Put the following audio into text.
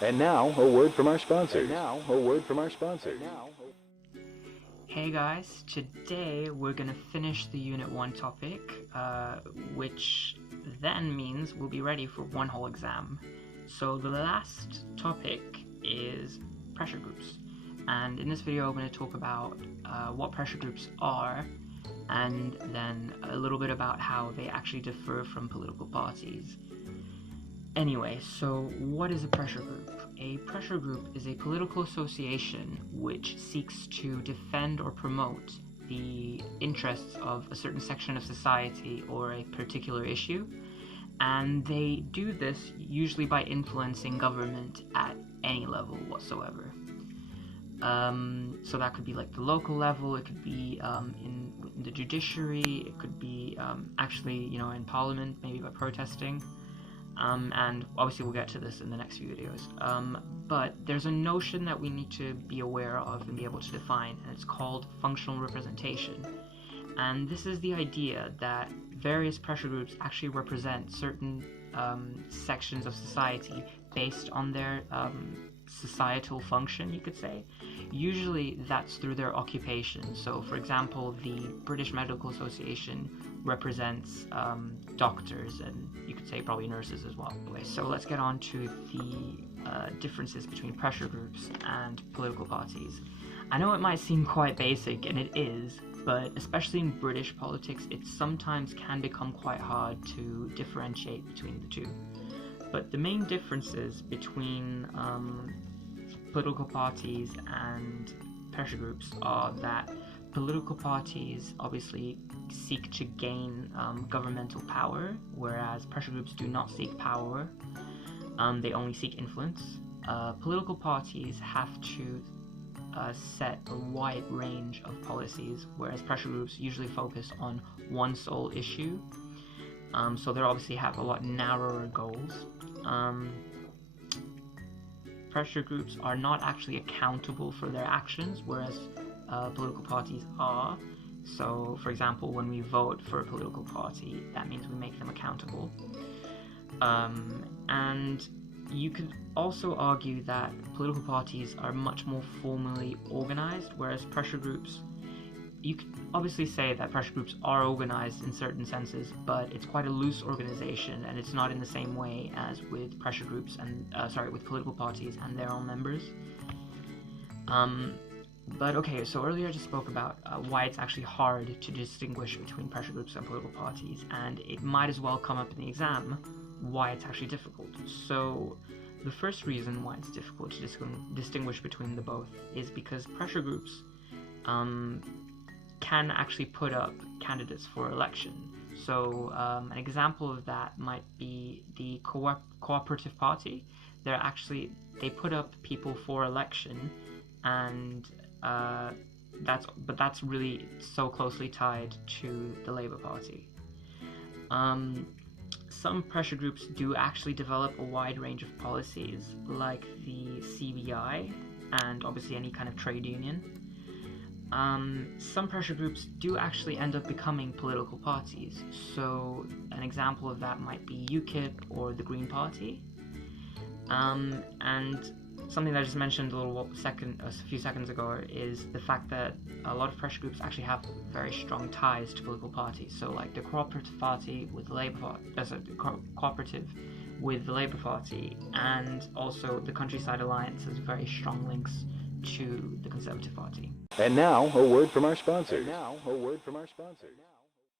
And now, a word from our sponsors. Hey guys, today we're gonna finish the Unit 1 topic, which then means we'll be ready for one whole exam. So the last topic is pressure groups, and in this video I'm going to talk about what pressure groups are, and then a little bit about how they actually differ from political parties. Anyway, so what is a pressure group? A pressure group is a political association which seeks to defend or promote the interests of a certain section of society or a particular issue, and they do this usually by influencing government at any level whatsoever. So that could be like the local level, it could be in the judiciary, it could be actually, in parliament, maybe by protesting. And obviously we'll get to this in the next few videos. But there's a notion that we need to be aware of and be able to define, and it's called functional representation. And this is the idea that various pressure groups actually represent certain sections of society based on their societal function, you could say. Usually that's through their occupation. So for example, the British Medical Association represents doctors, and you could say probably nurses as well. Anyway, so let's get on to the differences between pressure groups and political parties. I know it might seem quite basic, and it is, but especially in British politics, it sometimes can become quite hard to differentiate between the two. But the main differences between political parties and pressure groups are that political parties obviously seek to gain governmental power, whereas pressure groups do not seek power, they only seek influence. Political parties have to set a wide range of policies, whereas pressure groups usually focus on one sole issue, so they obviously have a lot narrower goals. Pressure groups are not actually accountable for their actions, whereas political parties are. So, for example, when we vote for a political party, that means we make them accountable. And you could also argue that political parties are much more formally organized, whereas pressure groups, you could obviously say that pressure groups are organized in certain senses, but it's quite a loose organization, and it's not in the same way as with pressure groups and with political parties and their own members. But okay, so earlier I just spoke about why it's actually hard to distinguish between pressure groups and political parties, and it might as well come up in the exam why it's actually difficult. So the first reason why it's difficult to distinguish between the both is because pressure groups can actually put up candidates for election. So an example of that might be the cooperative party. They put up people for election, and that's really so closely tied to the Labour Party. Some pressure groups do actually develop a wide range of policies, like the CBI and obviously any kind of trade union. Some pressure groups do actually end up becoming political parties. So an example of that might be UKIP or the Green Party. And something that I just mentioned a few seconds ago is the fact that a lot of pressure groups actually have very strong ties to political parties. So like the Cooperative Party with the Cooperative with the Labour Party, and also the Countryside Alliance has very strong links to the Conservative Party. And now, a word from our sponsors.